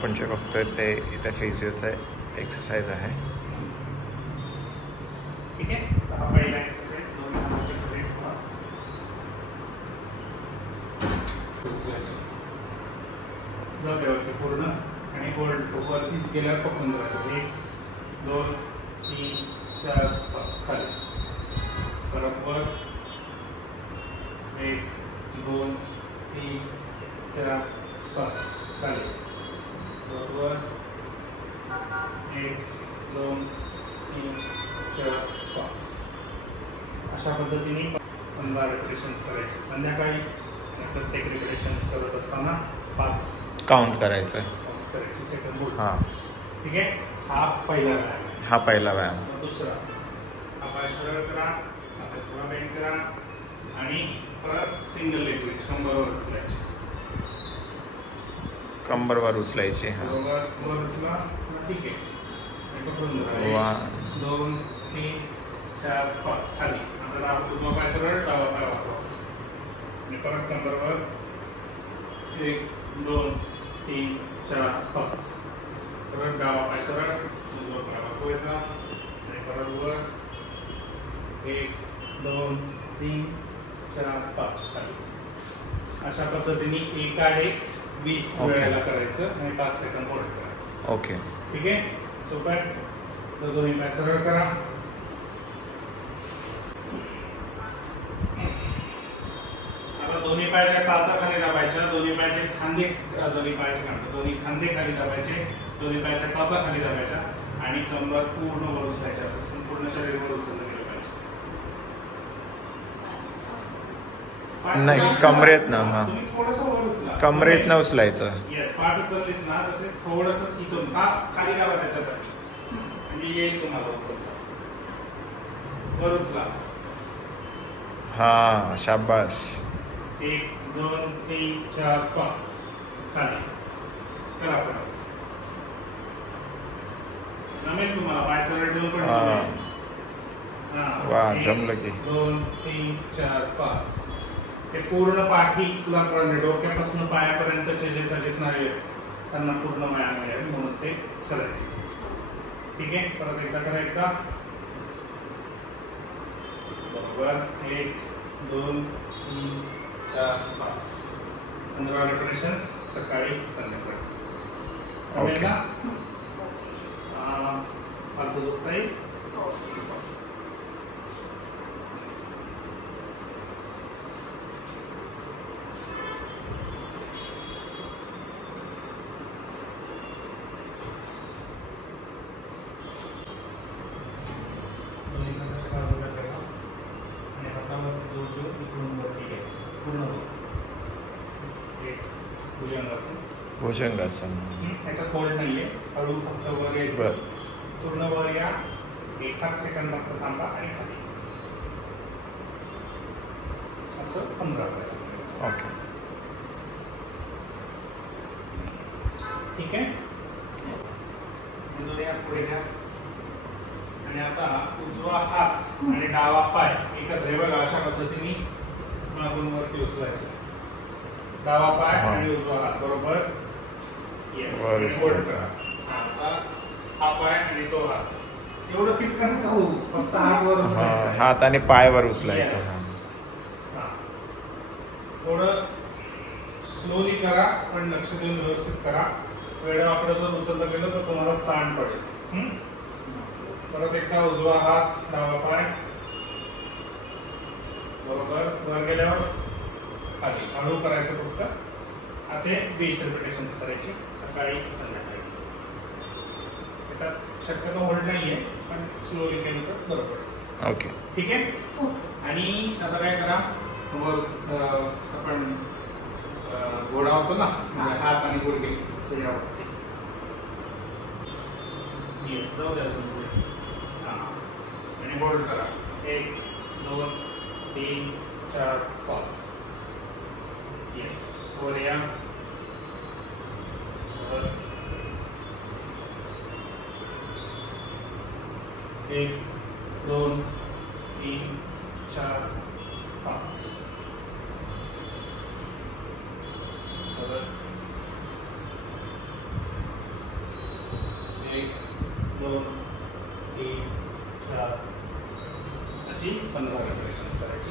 आपण जे बघतोय ते इथे फिजिओचं एक्सरसाइज आहे. ठीक आहे. हा पहिला एक्सरसाइज 2 नंबरचे करेक्ट जागेवरती पूर्ण आणि होल्ड वरती गेल्यावर पकडून धरायचं. 1 2 3 4 5 खाली. परत वर 1 2 3 4 5 खाली. बरोबर 1 2 3 4 5. अशा पद्धतीने 15 रिपिटेशन्स करायचे. संध्याकाळी प्रत्येक रिपिटेशन्स करत असताना 5 काउंट करायचं करायचे सेकंड. हां, ठीक आहे. हा पहिला व्यायाम. हा पहिला व्यायाम. दुसरा, हा पाय सरळ करा, आता थोडा बेंड करा आणि परत सिंगल लेग ट्विस्ट कंबरवर उचलायचे. कंबरवर उचलायची. हां, बरोबर. वर उचला. ठीक आहे. पकडून धरा. 1 2 3 4 5 खाली. आता उजवा पाय सरळ, डावा पाय वाकवा आणि परत कंबरवर 1 2 3 4 5. परत डावा पाय सरळ, उजवा पाय वाकवायचा आणि परत वर 1 2 3 4 5 खाली. अशा पद्धतीने एकाडे 20 वेळेला करायचं आणि 5 सेकंद होल्ड करायचं. ओके. ठीक आहे. सोपं आहे. दोन्ही पाय सरळ करा. आता दोन्ही पायाच्या टाचा खाली दाबायच्या. दोन्ही पायाचे खांदे दोन्ही खाली दाबायचे. दोन्ही पायाच्या टाचा खाली दाबायच्या आणि कंबर पूर्ण वर उचलायचे. असं संपूर्ण शरीर वर उचललं गेलं पाहिजे. नाही, कमरेत ना. हां, तुम्ही थोडंसं वर उचला. कमरेत न उचलायचं. येस, पाठ उचललीत ना तसेच थोडंसं इथून टाच खाली दाबा त्याच्यासाठी म्हणजे येईल तुम्हाला उचलता. वर उचला. हां, शाबास. 1 2 3 4 5 खाली करा. परत जमेल तुम्हाला. पाय सरळ ठेवून पण वा, जमलं की. 2 3 4 5. हे पूर्ण पाठी तुला कळलं. डोक्यापासून पायापर्यंतचे जे सगळे स्नायू आहेत त्यांना पूर्ण व्यायाम मिळेल म्हणून ते करायचे. ठीक आहे. परत एकदा करा. एकदा बरोबर 1 2 3 4 5. 15 रिपिटेशन्स सकाळी संध्याकाळी. अर्ध झोपता येईल. भुजंगासन. याच्यात होल्ड नाहीये. हळू फक्त वर यायचं. पूर्ण वर या. 1 सेकंद फक्त थांबा आणि खाली. असं 15 करायचं. ओके. ठीक आहे. दोन्ही हात पुढे घ्या आणि आता उजवा हात आणि डावा पाय एकत्र बघा. अशा पद्धतीने मागून वरती उचलायचं. डावा पाय आणि उजवा हात बरोबर. येस, होल्ड करा. आता हा पाय आणि तो हात एवढं तितकं नका होऊ. फक्त हात वर उचलायचा. हात आणि पाय वर उचलायचं. थोडं स्लोली करा पण लक्ष देऊन व्यवस्थित करा. वेळेवाकडं जर उचललं गेलं तर तुम्हाला ताण पडेल. परत एकदा उजवा हात डावा पाय बरोबर. वर गेल्यावर खाली हळू करायचं फक्त. असे 20 रिपिटेशन्स करायचे सकाळी संध्याकाळी. त्याच्यात शक्यतो होल्ड नाहीये पण स्लोली केलं तर बरं पडेल. ओके. ठीक आहे. आणि आता काय करा. आपण घोडा होतो ना, हात आणि गुडघे यावरती. येस, जाऊ द्या अजून पुढे. आणि होल्ड करा. 1 2 3 4 5. येस, वर या. 1 2 3 4 5. 1 2 3 4 अशी 15 रेपिटेशन्स करायची.